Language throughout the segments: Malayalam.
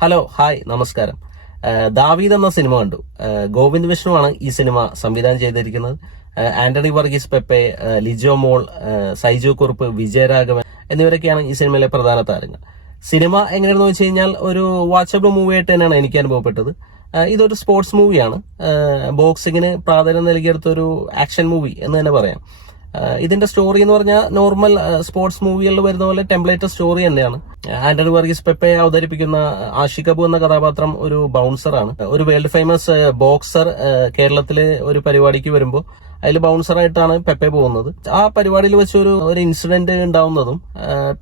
ഹലോ, ഹായ്, നമസ്കാരം. ദാവീദ് എന്ന സിനിമ കണ്ടു. ഗോവിന്ദ് വിഷ്ണുവാണ് ഈ സിനിമ സംവിധാനം ചെയ്തിരിക്കുന്നത്. ആന്റണി വർഗീസ് പെപ്പെ, ലിജോ മോൾ, സൈജു കുറുപ്പ്, വിജയരാഘവൻ എന്നിവരൊക്കെയാണ് ഈ സിനിമയിലെ പ്രധാന താരങ്ങൾ. സിനിമ എങ്ങനെയാണെന്ന് വെച്ച് കഴിഞ്ഞാൽ ഒരു വാച്ചബിൾ മൂവി ആയിട്ട് തന്നെയാണ് എനിക്ക് അനുഭവപ്പെട്ടത്. ഇതൊരു സ്പോർട്സ് മൂവിയാണ്. ബോക്സിങ്ങിന് പ്രാധാന്യം നൽകിയെടുത്ത ഒരു ആക്ഷൻ മൂവി എന്ന് തന്നെ പറയാം. ഇതിന്റെ സ്റ്റോറി എന്ന് പറഞ്ഞാൽ നോർമൽ സ്പോർട്സ് മൂവികളിൽ വരുന്ന പോലെ ടെംപ്ലേറ്റ് സ്റ്റോറി തന്നെയാണ്. ആന്റണി വർഗീസ് പെപ്പെ അവതരിപ്പിക്കുന്ന ആഷിഖ് അബു എന്ന കഥാപാത്രം ഒരു ബൗൺസറാണ്. ഒരു വേൾഡ് ഫേമസ് ബോക്സർ കേരളത്തിലെ ഒരു പരിപാടിക്ക് വരുമ്പോൾ അതിൽ ബൗൺസറായിട്ടാണ് പെപ്പെ പോകുന്നത്. ആ പരിപാടിയിൽ വെച്ച് ഒരു ഇൻസിഡന്റ് ഉണ്ടാവുന്നതും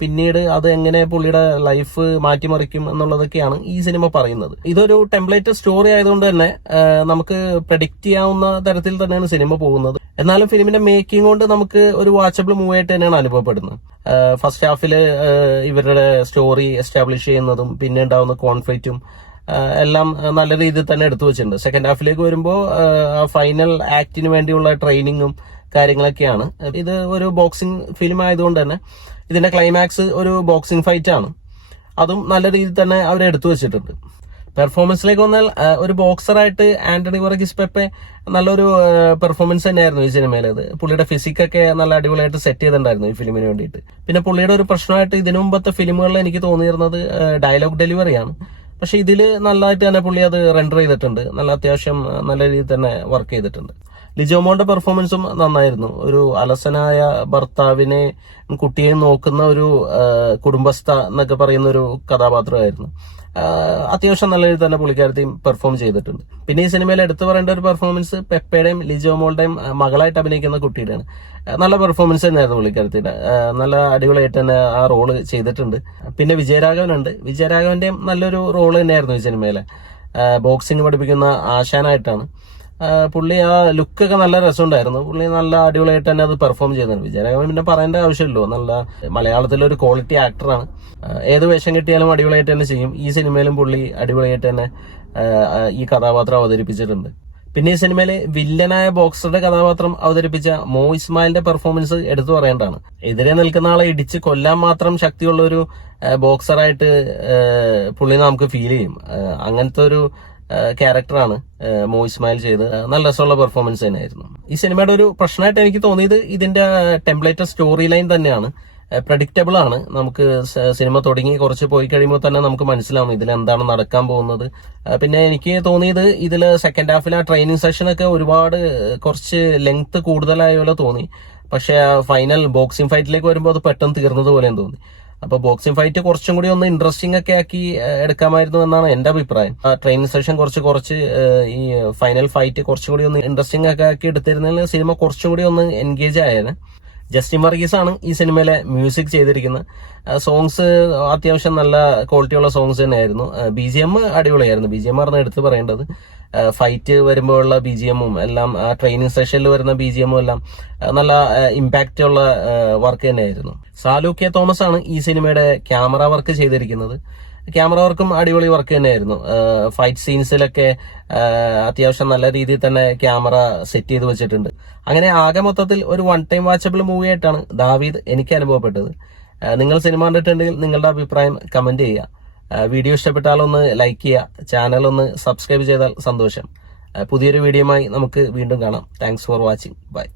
പിന്നീട് അത് എങ്ങനെ പുള്ളിയുടെ ലൈഫ് മാറ്റിമറിക്കും എന്നുള്ളതൊക്കെയാണ് ഈ സിനിമ പറയുന്നത്. ഇതൊരു ടെംപ്ലേറ്റ് സ്റ്റോറി ആയതുകൊണ്ട് തന്നെ നമുക്ക് പ്രഡിക്റ്റ് ചെയ്യാവുന്ന തരത്തിൽ തന്നെയാണ് സിനിമ പോകുന്നത്. എന്നാലും ഫിലിമിന്റെ മേക്കിംഗ് കൊണ്ട് നമുക്ക് ഒരു വാച്ചബിൾ മൂവി ആയിട്ട് തന്നെയാണ് അനുഭവപ്പെടുന്നത്. ഫസ്റ്റ് ഹാഫില് ഇവരുടെ സ്റ്റോറി എസ്റ്റാബ്ലിഷ് ചെയ്യുന്നതും പിന്നെ ഉണ്ടാവുന്ന കോൺഫ്ലിക്റ്റും എല്ലാം നല്ല രീതിയിൽ തന്നെ എടുത്തു വെച്ചിട്ടുണ്ട്. സെക്കൻഡ് ഹാഫിലേക്ക് വരുമ്പോൾ ഫൈനൽ ആക്ടിന് വേണ്ടിയുള്ള ട്രെയിനിങ്ങും കാര്യങ്ങളൊക്കെയാണ്. ഇത് ഒരു ബോക്സിംഗ് ഫിലിം ആയതുകൊണ്ട് തന്നെ ഇതിന്റെ ക്ലൈമാക്സ് ഒരു ബോക്സിംഗ് ഫൈറ്റ് ആണ്. അതും നല്ല രീതിയിൽ തന്നെ അവർ എടുത്തു വെച്ചിട്ടുണ്ട്. പെർഫോമൻസിലേക്ക് വന്നാൽ ഒരു ബോക്സറായിട്ട് ആന്റണി വർഗീസ് പെപ്പെ നല്ലൊരു പെർഫോമൻസ് തന്നെയായിരുന്നു ഈ സിനിമയിലേത്. പുള്ളിയുടെ ഫിസിക്കൊക്കെ നല്ല അടിപൊളിയായിട്ട് സെറ്റ് ചെയ്തിട്ടുണ്ടായിരുന്നു ഈ ഫിലിമിന് വേണ്ടിയിട്ട്. പിന്നെ പുള്ളിയുടെ ഒരു പ്രശ്നമായിട്ട് ഇതിനു മുമ്പത്തെ ഫിലിമുകളിൽ എനിക്ക് തോന്നിയിരുന്നത് ഡയലോഗ് ഡെലിവറിയാണ്. പക്ഷെ ഇതില് നല്ലതായിട്ട് തന്നെ പുള്ളി അത് റെൻഡർ ചെയ്തിട്ടുണ്ട്. നല്ല അത്യാവശ്യം നല്ല രീതിയിൽ തന്നെ വർക്ക് ചെയ്തിട്ടുണ്ട്. ലിജോമോന്റെ പെർഫോമൻസും നന്നായിരുന്നു. ഒരു അലസനായ ഭർത്താവിനെ കുട്ടിയെ നോക്കുന്ന ഒരു കുടുംബസ്ഥ എന്നൊക്കെ പറയുന്ന ഒരു കഥാപാത്രമായിരുന്നു. അത്യാവശ്യം നല്ല രീതിയിൽ തന്നെ പുള്ളിക്കാരത്തെയും പെർഫോം ചെയ്തിട്ടുണ്ട്. പിന്നെ ഈ സിനിമയിൽ എടുത്തു പറയേണ്ട ഒരു പെർഫോമൻസ് പെപ്പയുടെയും ലിജോമോളുടെയും മകളായിട്ട് അഭിനയിക്കുന്ന കുട്ടിയുടെയാണ്. നല്ല പെർഫോമൻസ് തന്നെയായിരുന്നു പുള്ളിക്കാരത്തിന്റെ. നല്ല അടിപൊളിയായിട്ട് തന്നെ ആ റോള് ചെയ്തിട്ടുണ്ട്. പിന്നെ വിജയരാഘവനുണ്ട്. വിജയരാഘവന്റെയും നല്ലൊരു റോള് തന്നെയായിരുന്നു ഈ സിനിമയിലെ. ബോക്സിംഗ് പഠിപ്പിക്കുന്ന ആശാനായിട്ടാണ്. പുള്ളി ആ ലുക്കൊക്കെ നല്ല രസമുണ്ടായിരുന്നു. പുള്ളി നല്ല അടിപൊളിയായിട്ട് തന്നെ അത് പെർഫോം ചെയ്യുന്നുണ്ട്. വിജയരാഘവൻ പിന്നെ പറയേണ്ട ആവശ്യമില്ലല്ലോ, നല്ല മലയാളത്തിലൊരു ക്വാളിറ്റി ആക്ടറാണ്. ഏത് വേഷം കിട്ടിയാലും അടിപൊളിയായിട്ട് തന്നെ ചെയ്യും. ഈ സിനിമയിലും പുള്ളി അടിപൊളിയായിട്ട് തന്നെ ഈ കഥാപാത്രം അവതരിപ്പിച്ചിട്ടുണ്ട്. പിന്നെ ഈ സിനിമയിലെ വില്ലനായ ബോക്സറുടെ കഥാപാത്രം അവതരിപ്പിച്ച മോ ഇസ്മായിലിന്റെ പെർഫോമൻസ് എടുത്തു പറയേണ്ടതാണ്. എതിരെ നിൽക്കുന്ന ആളെ ഇടിച്ച് കൊല്ലാൻ മാത്രം ശക്തിയുള്ള ഒരു ബോക്സറായിട്ട് പുള്ളി നമുക്ക് ഫീൽ ചെയ്യും. അങ്ങനത്തെ ഒരു ക്യാരക്ടറാണ് മോ ഇസ്മായിൽ ചെയ്ത്. നല്ല രസമുള്ള പെർഫോമൻസ് തന്നെയായിരുന്നു. ഈ സിനിമയുടെ ഒരു പ്രശ്നമായിട്ട് എനിക്ക് തോന്നിയത് ഇതിന്റെ ടെംപ്ലേറ്റ് സ്റ്റോറി ലൈൻ തന്നെയാണ്. പ്രഡിക്റ്റബിൾ ആണ്. നമുക്ക് സിനിമ തുടങ്ങി കുറച്ച് പോയി കഴിയുമ്പോൾ തന്നെ നമുക്ക് മനസ്സിലാവും ഇതിൽ എന്താണ് നടക്കാൻ പോകുന്നത്. പിന്നെ എനിക്ക് തോന്നിയത് ഇതില് സെക്കൻഡ് ഹാഫിൽ ആ ട്രെയിനിങ് സെഷനൊക്കെ ഒരുപാട് കുറച്ച് ലെങ്ത് കൂടുതലായ പോലെ തോന്നി. പക്ഷെ ഫൈനൽ ബോക്സിംഗ് ഫൈറ്റിലേക്ക് വരുമ്പോൾ അത് പെട്ടെന്ന് തീർന്നതുപോലെയും തോന്നി. അപ്പൊ ബോക്സിംഗ് ഫൈറ്റ് കുറച്ചും കൂടി ഒന്ന് ഇൻട്രസ്റ്റിംഗ് ഒക്കെ ആക്കി എടുക്കാമായിരുന്നു എന്നാണ് എന്റെ അഭിപ്രായം. ട്രെയിനിങ് സെഷൻ കുറച്ച് ഈ ഫൈനൽ ഫൈറ്റ് കുറച്ചും കൂടി ഒന്ന് ഇൻട്രസ്റ്റിംഗ് ഒക്കെ ആക്കി എടുത്തിരുന്നതിൽ സിനിമ കുറച്ചും കൂടി ഒന്ന് എൻഗേജ് ആയത്. ജസ്റ്റിൻ വർഗീസ് ആണ് ഈ സിനിമയിലെ മ്യൂസിക് ചെയ്തിരിക്കുന്നത്. സോങ്സ് അത്യാവശ്യം നല്ല ക്വാളിറ്റിയുള്ള സോങ്സ് തന്നെയായിരുന്നു. BGM അടിപൊളിയായിരുന്നു. BGM ആണ് എടുത്ത് പറയേണ്ടത്. ഫൈറ്റ് വരുമ്പോഴുള്ള BGMഉം എല്ലാം, ട്രെയിനിങ് സെഷനിൽ വരുന്ന BGMഉം എല്ലാം നല്ല ഇമ്പാക്റ്റ് ഉള്ള വർക്ക് തന്നെയായിരുന്നു. സാലു കെ തോമസ് ആണ് ഈ സിനിമയുടെ ക്യാമറ വർക്ക് ചെയ്തിരിക്കുന്നത്. ക്യാമറ വർക്കും അടിപൊളി വർക്ക് തന്നെയായിരുന്നു. ഫൈറ്റ് സീൻസിലൊക്കെ അത്യാവശ്യം നല്ല രീതിയിൽ തന്നെ ക്യാമറ സെറ്റ് ചെയ്ത് വെച്ചിട്ടുണ്ട്. അങ്ങനെ ആകെ മൊത്തത്തിൽ ഒരു വൺ ടൈം വാച്ചബിൾ മൂവി ആയിട്ടാണ് ദാവീദ് എനിക്ക് അനുഭവപ്പെട്ടത്. നിങ്ങൾ സിനിമ കണ്ടിട്ടുണ്ടെങ്കിൽ നിങ്ങളുടെ അഭിപ്രായം കമന്റ് ചെയ്യുക. വീഡിയോ ഇഷ്ടപ്പെട്ടാൽ ഒന്ന് ലൈക്ക് ചെയ്യുക. ചാനൽ ഒന്ന് സബ്സ്ക്രൈബ് ചെയ്താൽ സന്തോഷം. പുതിയൊരു വീഡിയോയുമായി നമുക്ക് വീണ്ടും കാണാം. Thanks for watching. ബൈ.